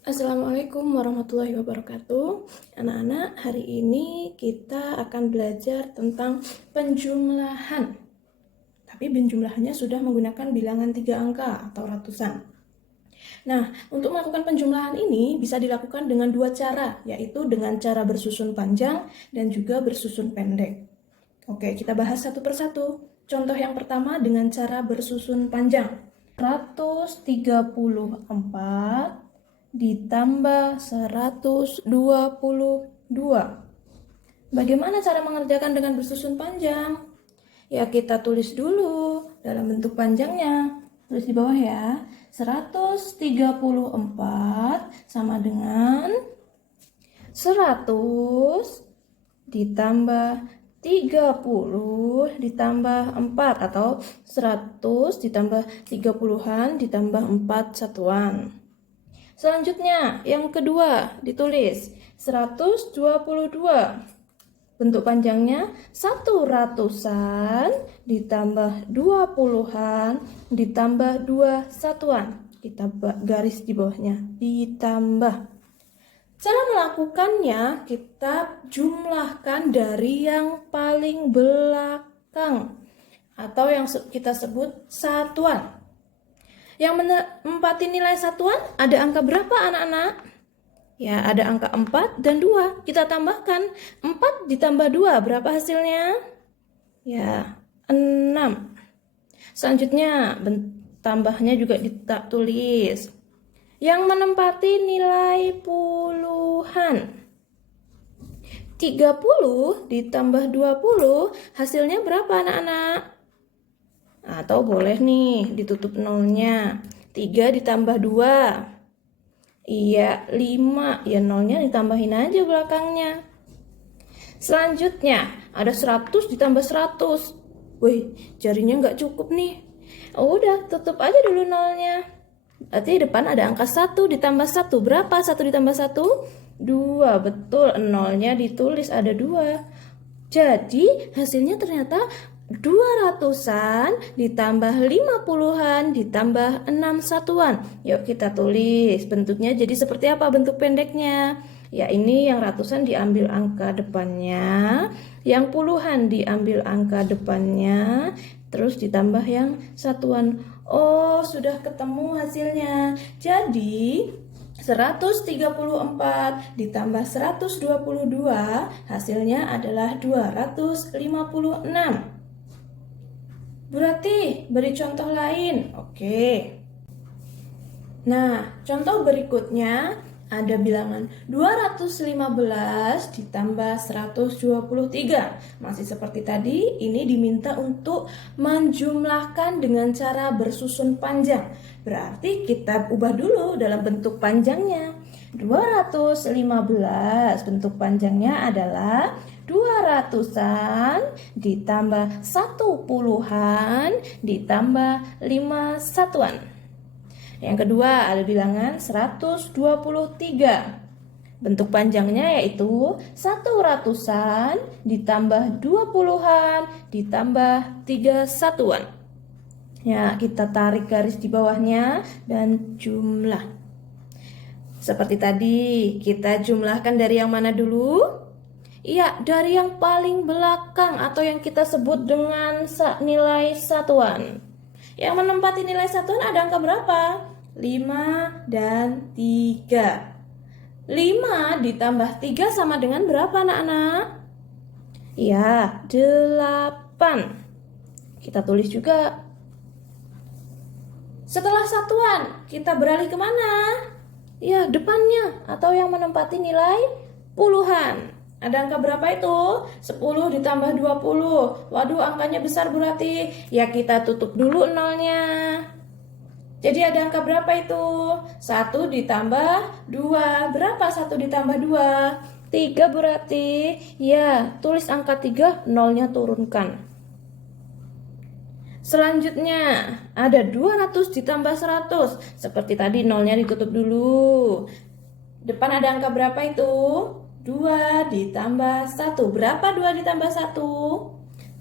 Assalamualaikum warahmatullahi wabarakatuh. Anak-anak, hari ini kita akan belajar tentang penjumlahan. Tapi penjumlahannya sudah menggunakan bilangan 3 angka atau ratusan. Nah, untuk melakukan penjumlahan ini bisa dilakukan dengan dua cara, yaitu dengan cara bersusun panjang dan juga bersusun pendek. Oke, kita bahas satu persatu. Contoh yang pertama dengan cara bersusun panjang. 134 ditambah 122. Bagaimana cara mengerjakan dengan bersusun panjang? Ya, kita tulis dulu dalam bentuk panjangnya. Tulis di bawah ya. 134 sama dengan 100 ditambah 30 ditambah 4 atau 100 ditambah 30-an ditambah 4 satuan. Selanjutnya, yang kedua ditulis 122. Bentuk panjangnya 100-an ditambah 20-an ditambah 2 satuan. Kita garis di bawahnya, ditambah. Cara melakukannya, kita jumlahkan dari yang paling belakang atau yang kita sebut satuan. Yang menempati nilai satuan ada angka berapa anak-anak? Ya, ada angka 4 dan 2. Kita tambahkan 4 ditambah 2, berapa hasilnya? Ya, 6. Selanjutnya, tambahnya juga kita tulis. Yang menempati nilai puluhan. 30 ditambah 20, hasilnya berapa anak-anak? Atau boleh nih ditutup nolnya. 3 ditambah 2. Iya, 5. Ya, nolnya ditambahin aja belakangnya. Selanjutnya, ada 100 ditambah 100. Wih, jarinya nggak cukup nih. Udah, tutup aja dulu nolnya. Berarti depan ada angka 1 ditambah 1. Berapa 1 ditambah 1? 2. Betul, nolnya ditulis ada 2. Jadi, hasilnya ternyata 200-an ditambah 50-an ditambah 6 satuan. Yuk kita tulis bentuknya jadi seperti apa bentuk pendeknya. Ya, ini yang ratusan diambil angka depannya, yang puluhan diambil angka depannya, terus ditambah yang satuan. Oh, sudah ketemu hasilnya. Jadi 134 ditambah 122 hasilnya adalah 256. Berarti beri contoh lain. Oke. Nah, contoh berikutnya ada bilangan 215 ditambah 123. Masih seperti tadi, ini diminta untuk menjumlahkan dengan cara bersusun panjang. Berarti kita ubah dulu dalam bentuk panjangnya. 215 bentuk panjangnya adalah 200-an ditambah 1 puluhan ditambah 5 satuan. Yang kedua ada bilangan 123. Bentuk panjangnya yaitu 100-an ditambah 2 puluhan ditambah 3 satuan. Ya, kita tarik garis di bawahnya dan jumlah. Seperti tadi, kita jumlahkan dari yang mana dulu? Iya, dari yang paling belakang atau yang kita sebut dengan nilai satuan. Yang menempati nilai satuan ada angka berapa? 5 dan 3. 5 ditambah 3 sama dengan berapa anak-anak? Iya, 8. Kita tulis juga. Setelah satuan, kita beralih kemana? Ya, depannya atau yang menempati nilai puluhan. Ada angka berapa itu? 10 ditambah 20. Waduh, angkanya besar berarti. Ya, kita tutup dulu nolnya. Jadi ada angka berapa itu? 1 ditambah 2. Berapa 1 ditambah 2? 3 berarti. Ya, tulis angka 3, nolnya turunkan. Selanjutnya ada 200 ditambah 100. Seperti tadi nolnya ditutup dulu. Depan ada angka berapa itu? 2 ditambah 1. Berapa 2 ditambah 1?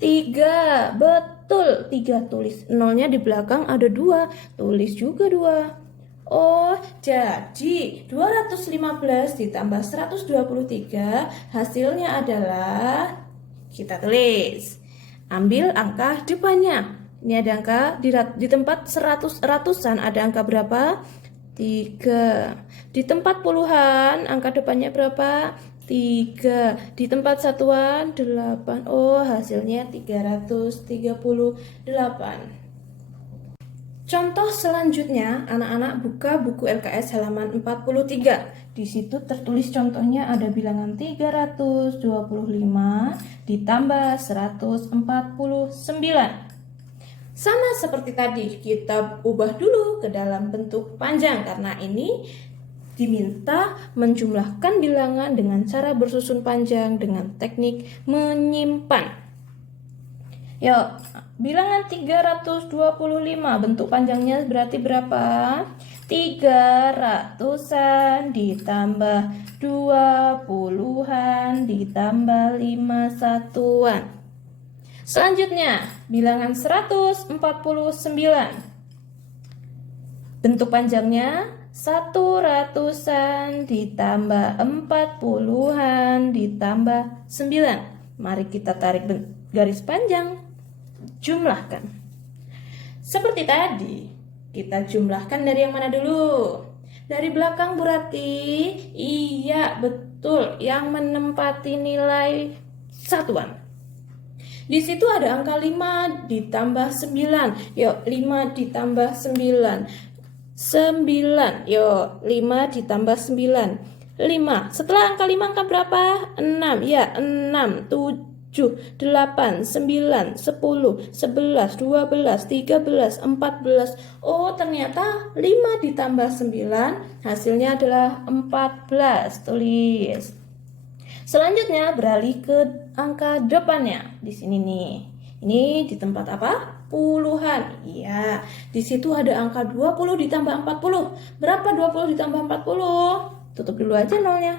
3. Betul, 3. Tulis nolnya di belakang ada 2. Tulis juga 2. Oh, jadi 215 ditambah 123 hasilnya adalah, kita tulis. Ambil angka depannya. Ini ada angka di tempat ratusan ada angka berapa? 3. Di tempat puluhan angka depannya berapa? 3. Di tempat satuan 8. Oh, hasilnya 338. Contoh selanjutnya, anak-anak buka buku LKS halaman 43. Di situ tertulis contohnya ada bilangan 325 ditambah 149. Sama seperti tadi, kita ubah dulu ke dalam bentuk panjang karena ini diminta menjumlahkan bilangan dengan cara bersusun panjang dengan teknik menyimpan. Yuk, bilangan 325 bentuk panjangnya berarti berapa? 300-an ditambah 20-an ditambah 5 satuan. Selanjutnya, bilangan 149. Bentuk panjangnya 100-an ditambah 40-an ditambah 9. Mari kita tarik garis panjang. Jumlahkan. Seperti tadi, kita jumlahkan dari yang mana dulu? Dari belakang, Bu Rati. Iya, betul. Yang menempati nilai satuan. Di situ ada angka 5 ditambah 9. Yuk, 5 ditambah 9. 9. Yuk, 5 ditambah 9. 5. Setelah angka 5 angka berapa? 6. Ya, 6, 7. 8, 9, 10, 11, 12, 13, 14. Oh, ternyata 5 ditambah 9 hasilnya adalah 14. Tulis. Selanjutnya beralih ke angka depannya. Di sini nih. Ini di tempat apa? Puluhan. Iya. Di situ ada angka 20 ditambah 40. Berapa 20 ditambah 40? Tutup dulu aja nolnya.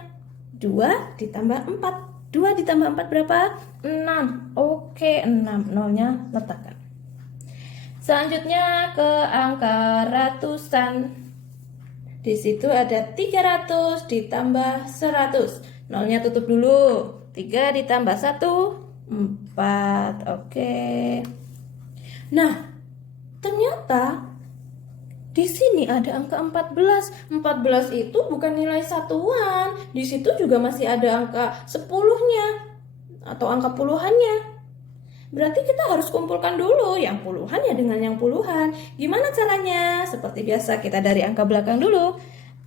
2 ditambah 4. 2 ditambah 4 berapa? 6. Oke, 6. Nolnya letakkan. Selanjutnya ke angka ratusan. Di situ ada 300 ditambah 100. Nolnya tutup dulu. 3 ditambah 1, 4. Oke. Nah, ternyata di sini ada angka 14. 14 itu bukan nilai satuan. Di situ juga masih ada angka 10-nya atau angka puluhannya. Berarti kita harus kumpulkan dulu yang puluhan ya dengan yang puluhan. Gimana caranya? Seperti biasa kita dari angka belakang dulu.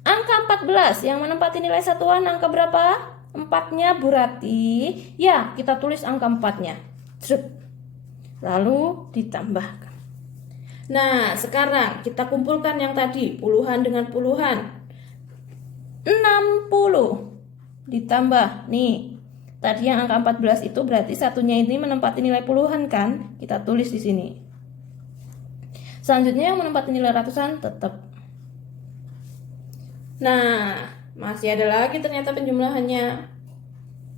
Angka 14 yang menempati nilai satuan angka berapa? 4-nya Bu Rati. Ya, kita tulis angka 4-nya. Lalu ditambahkan. Nah, sekarang kita kumpulkan yang tadi, puluhan dengan puluhan. 60 ditambah, nih, tadi yang angka 14 itu berarti satunya ini menempati nilai puluhan kan? Kita tulis di sini. Selanjutnya yang menempati nilai ratusan tetap. Nah, masih ada lagi ternyata penjumlahannya.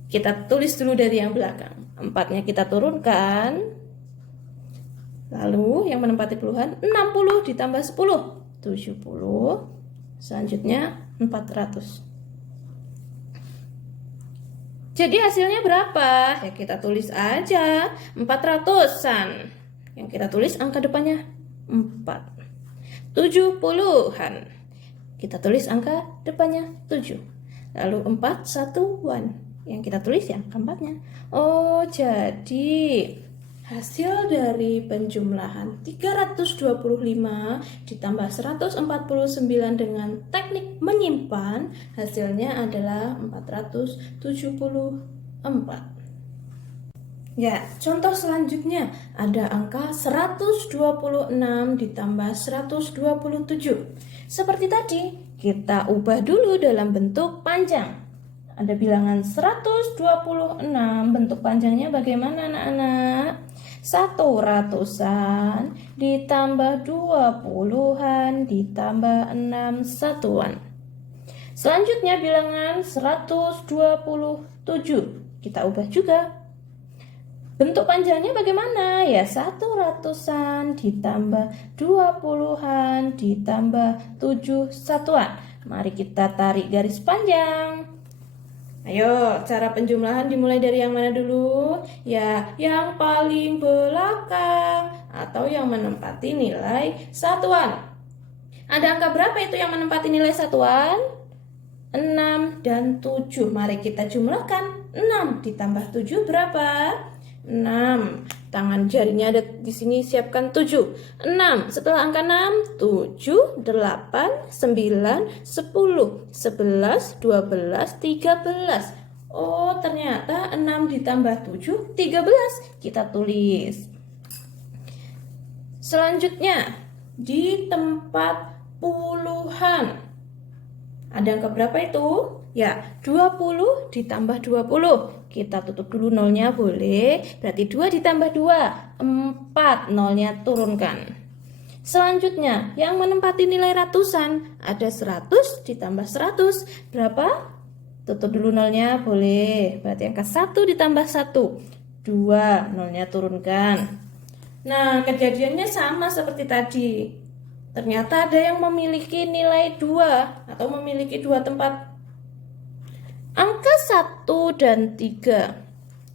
Kita tulis dulu dari yang belakang. 4-nya kita turunkan. Lalu yang menempati puluhan 60 ditambah 10 70. Selanjutnya 400. Jadi hasilnya berapa? Ya kita tulis aja 400-an. Yang kita tulis angka depannya 4. 70-an. Kita tulis angka depannya 7. Lalu 4 satuan. Yang kita tulis ya angka 4-nya. Oh, jadi hasil dari penjumlahan 325 ditambah 149 dengan teknik menyimpan hasilnya adalah 474. Ya, contoh selanjutnya ada angka 126 ditambah 127. Seperti tadi, kita ubah dulu dalam bentuk panjang. Ada bilangan 126, bentuk panjangnya bagaimana anak-anak? 100-an ditambah 20-an ditambah 6 satuan. Selanjutnya bilangan 127. Kita ubah juga. Bentuk panjangnya bagaimana? Ya 100-an ditambah 20-an ditambah 7 satuan. Mari kita tarik garis panjang. Ayo, cara penjumlahan dimulai dari yang mana dulu? Ya, yang paling belakang atau yang menempati nilai satuan. Ada angka berapa itu yang menempati nilai satuan? 6 dan 7. Mari kita jumlahkan. 6 ditambah 7 berapa? 6. Tangan jarinya ada di sini, siapkan 7. 6. Setelah angka 6, 7, 8, 9, 10, 11, 12, 13. Oh, ternyata 6 ditambah 7, 13. Kita tulis. Selanjutnya, di tempat puluhan. Ada angka berapa itu? Ya, 20 ditambah 20. Kita tutup dulu nolnya, boleh. Berarti 2 ditambah 2, 4. Nolnya turunkan. Selanjutnya, yang menempati nilai ratusan. Ada 100 ditambah 100. Berapa? Tutup dulu nolnya, boleh. Berarti angka 1 ditambah 1, 2. Nolnya turunkan. Nah, kejadiannya sama seperti tadi. Ternyata ada yang memiliki nilai 2 atau memiliki 2 tempat. Angka 1 dan 3.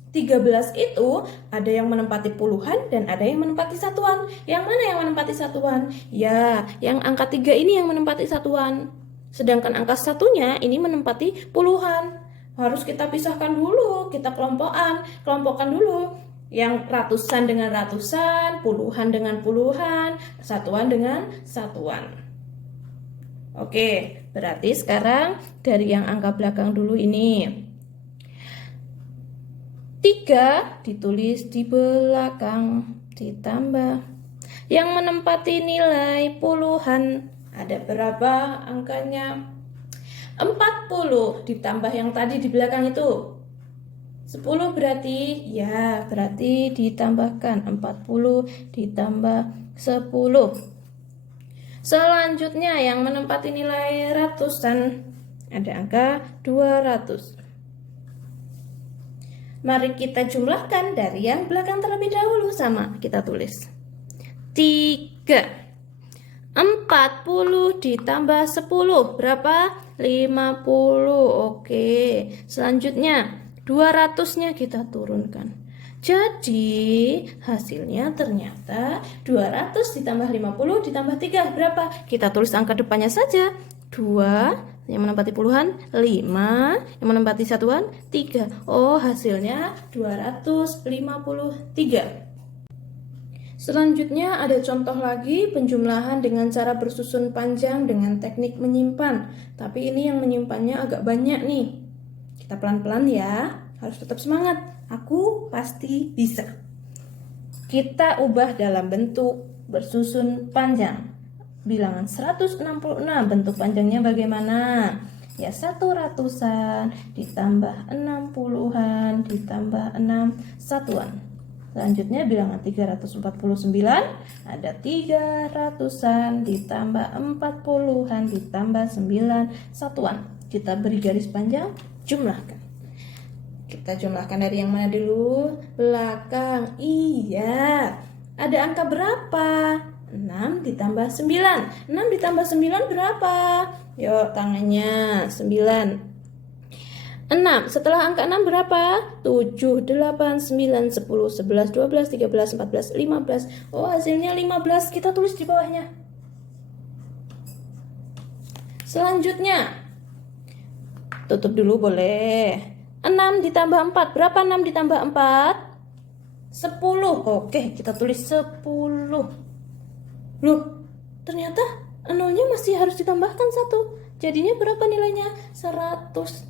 13 itu ada yang menempati puluhan dan ada yang menempati satuan. Yang mana yang menempati satuan? Ya, yang angka 3 ini yang menempati satuan. Sedangkan angka satunya ini menempati puluhan. Harus kita pisahkan dulu, kita kelompokkan dulu. Yang ratusan dengan ratusan, puluhan dengan puluhan, satuan dengan satuan. Oke, berarti sekarang dari yang angka belakang dulu ini. 3 ditulis di belakang, ditambah. Yang menempati nilai puluhan, ada berapa angkanya? 40 ditambah yang tadi di belakang itu. 10 berarti, ya berarti ditambahkan 40 ditambah 10. Selanjutnya yang menempati nilai ratusan, ada angka 200. Mari kita jumlahkan dari yang belakang terlebih dahulu. Sama, kita tulis 3. 40 ditambah 10 berapa? 50. Oke, selanjutnya 200-nya kita turunkan. Jadi hasilnya ternyata 200 ditambah 50 ditambah 3 berapa? Kita tulis angka depannya saja. 2 yang menempati puluhan, 5 yang menempati satuan, 3. Oh, hasilnya 253. Selanjutnya ada contoh lagi penjumlahan dengan cara bersusun panjang dengan teknik menyimpan. Tapi ini yang menyimpannya agak banyak nih. Kita pelan-pelan ya, harus tetap semangat. Aku pasti bisa. Kita ubah dalam bentuk bersusun panjang. Bilangan 166, bentuk panjangnya bagaimana? Ya 100-an ditambah 60-an ditambah 6 satuan. Selanjutnya bilangan 349, ada 300-an ditambah 40-an ditambah 9 satuan. Kita beri garis panjang, jumlahkan. Kita jumlahkan dari yang mana dulu? Belakang. Iya. Ada angka berapa? 6 ditambah 9. 6 ditambah 9 berapa? Yuk, tangannya 9. 6. Setelah angka 6 berapa? 7, 8, 9, 10, 11, 12, 13, 14, 15. Oh, hasilnya 15. Kita tulis di bawahnya. Selanjutnya, tutup dulu boleh. 6 ditambah 4. Berapa 6 ditambah 4? 10. Oke, kita tulis 10. Loh, ternyata nolnya masih harus ditambahkan 1. Jadinya berapa nilainya? 100.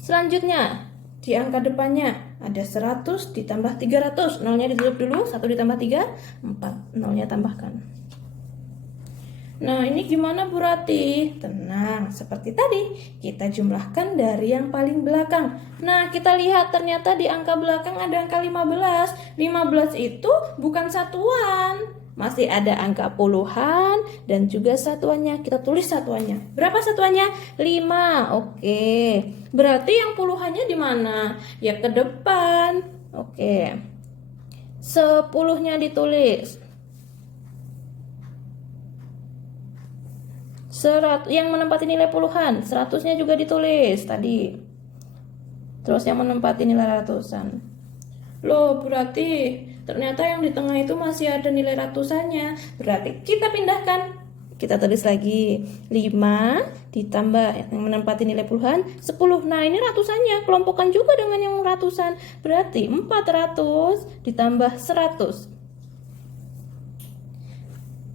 Selanjutnya, di angka depannya ada 100 ditambah 300. Nolnya ditutup dulu. 1 ditambah 3, 4. Nolnya tambahkan. Nah, ini gimana Bu Rati? Tenang, seperti tadi kita jumlahkan dari yang paling belakang. Nah, kita lihat ternyata di angka belakang ada angka 15. 15 itu bukan satuan. Masih ada angka puluhan dan juga satuannya. Kita tulis satuannya. Berapa satuannya? 5. Oke. Berarti yang puluhannya di mana? Ya ke depan. Oke. 10-nya ditulis. Yang menempati nilai puluhan, 100-nya juga ditulis tadi. Terus yang menempati nilai ratusan. Loh, berarti ternyata yang di tengah itu masih ada nilai ratusannya. Berarti kita pindahkan. Kita tulis lagi 5 ditambah yang menempati nilai puluhan 10. Nah, ini ratusannya, kelompokkan juga dengan yang ratusan. Berarti 400 ditambah 100.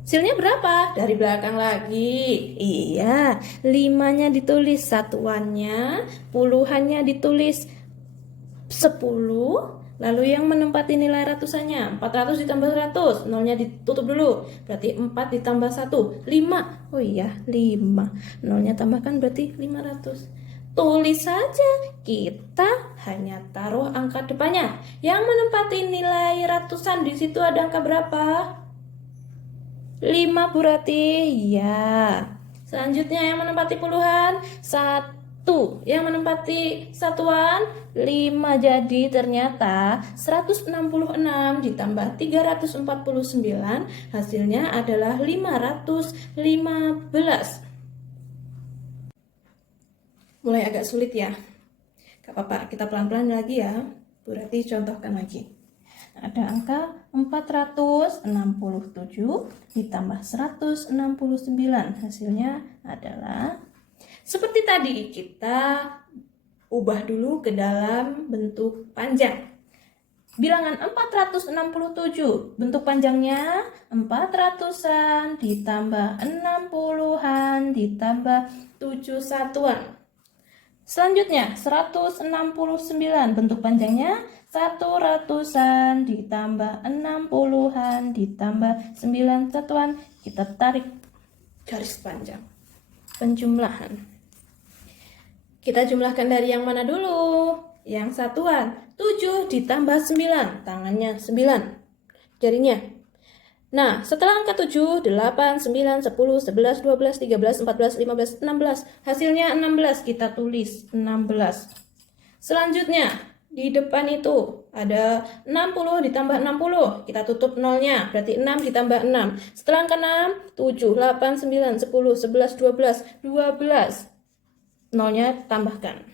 Hasilnya berapa? Dari belakang lagi. Iya, 5-nya ditulis satuannya, puluhannya ditulis 10. Lalu yang menempati nilai ratusannya 400 ditambah 100, nolnya ditutup dulu. Berarti 4 ditambah 1, 5. Oh iya, 5. Nolnya tambahkan berarti 500. Tulis saja, kita hanya taruh angka depannya. Yang menempati nilai ratusan di situ ada angka berapa? 5 berarti ya. Selanjutnya yang menempati puluhan 1. Yang menempati satuan 5. Jadi ternyata 166 ditambah 349 hasilnya adalah 515. Mulai agak sulit ya. Gak apa-apa, kita pelan-pelan lagi ya. Berarti contohkan lagi. Ada angka 467 ditambah 169. Hasilnya adalah seperti tadi, kita ubah dulu ke dalam bentuk panjang. Bilangan 467, bentuk panjangnya 400-an ditambah 60-an ditambah 7 satuan. Selanjutnya 169, bentuk panjangnya 100-an ditambah 60-an ditambah 9 satuan. Kita tarik garis panjang penjumlahan. Kita jumlahkan dari yang mana dulu? Yang satuan. 7 ditambah 9, tangannya 9 jarinya. Nah, setelah angka 7, 8, 9, 10, 11, 12, 13, 14, 15, 16. Hasilnya 16, kita tulis 16. Selanjutnya, di depan itu ada 60 ditambah 60. Kita tutup nolnya, berarti 6 ditambah 6. Setelah angka 6, 7, 8, 9, 10, 11, 12, 12. Nolnya tambahkan.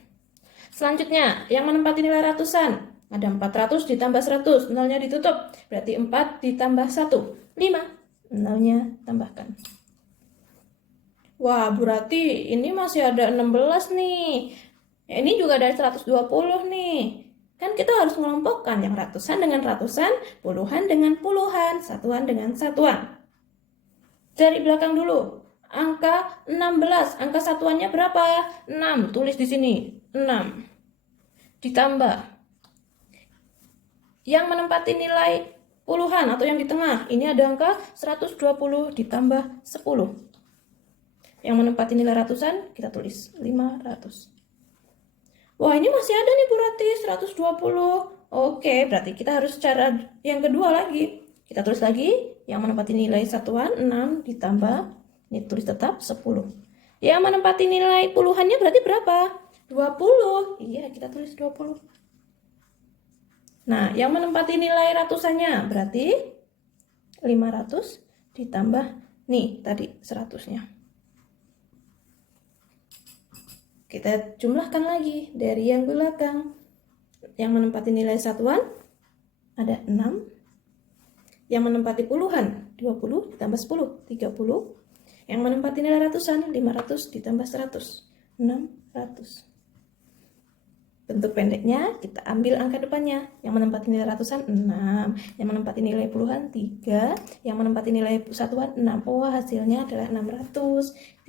Selanjutnya, yang menempati nilai ratusan. Ada 400 ditambah 100, nolnya ditutup. Berarti 4 ditambah 1, 5. Nolnya tambahkan. Wah, berarti ini masih ada 16 nih. Ini juga dari 120 nih. Kan kita harus mengelompokkan yang ratusan dengan ratusan, puluhan dengan puluhan, satuan dengan satuan. Dari belakang dulu. Angka 16, angka satuannya berapa? 6, tulis di sini. 6. Ditambah yang menempati nilai puluhan atau yang di tengah, ini ada angka 120 ditambah 10. Yang menempati nilai ratusan, kita tulis 500. Wah, ini masih ada nih berarti 120. Oke, berarti kita harus cara yang kedua lagi. Kita tulis lagi, yang menempati nilai satuan 6 ditambah, ini tulis tetap 10. Yang menempati nilai puluhannya berarti berapa? 20. Iya, kita tulis 20. Nah, yang menempati nilai ratusannya berarti 500 ditambah nih tadi 100-nya. Kita jumlahkan lagi dari yang belakang. Yang menempati nilai satuan ada 6. Yang menempati puluhan 20 ditambah 10, 30. Yang menempati nilai ratusan 500 ditambah 100, 600. Bentuk pendeknya kita ambil angka depannya. Yang menempati nilai ratusan 6, yang menempati nilai puluhan 3, yang menempati nilai satuan 6. Oh, hasilnya adalah 636.